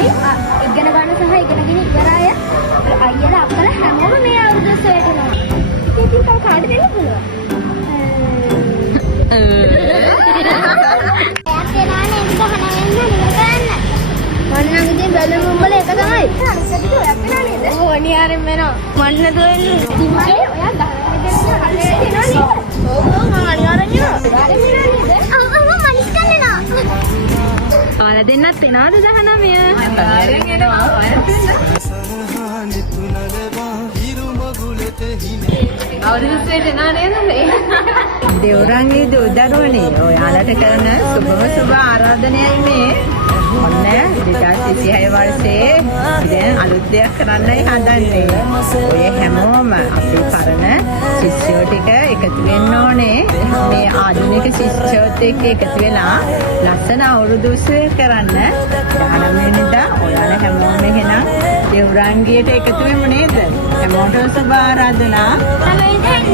තමයි ඉගෙන ගන්න සහ ඉගෙනගෙන ඉවර අය අයියලා අප්පලා හැමෝම මේ අවුරුදු උත්සවයට එනවා. ඉතින් කව කාට දෙන්න පුළුවන්? මන්නම් ඉතින් බැලුම් උඹල එක තමයි. අනිත් ඔයක් වෙනා නේද? ඕ අනිවාර්යෙන් වෙනවා. මන්න දුවෙන්නේ. ඉතින් මගේ ඔයා ගහන්න දෙන්න හදේ වෙනවා නේද? ඔව් මම අනිවාර්යෙන් වෙනවා. අනිවාර්යෙන් වෙනවා නේද? මනිස් ගන්නවා. ඔයාලා දෙන්නත් එනවද 19? අනිවාර්යෙන් එනවා. අවුරුදු උත්සවයට එනවා නේද මේ? දෙවරන්ගේ දරුවනේ ඔයාලට කරන සුබම සුබ ආරාධනයයි මේ. ඔන්න 2026 වර්ෂයේ දැන් අලුත් දෙයක් කරන්නයි හදන්නේ. ඔය හැමෝම අපේ පරණ ශිෂ්‍යෝ ටික එකතු වෙන්න ඕනේ. මේ ආධුනික ශිෂ්‍යෝත් එක්ක එකතු වෙලා ලස්සන අවුරුදු උත්සවය කරන්න. 19 වෙනිදා ඔයාලා හැමෝම එහෙනම් දෙවරන්ගේට එකතු වෙමු නේද? හැමෝටම සුබ ආරාධනා. හැමෝටම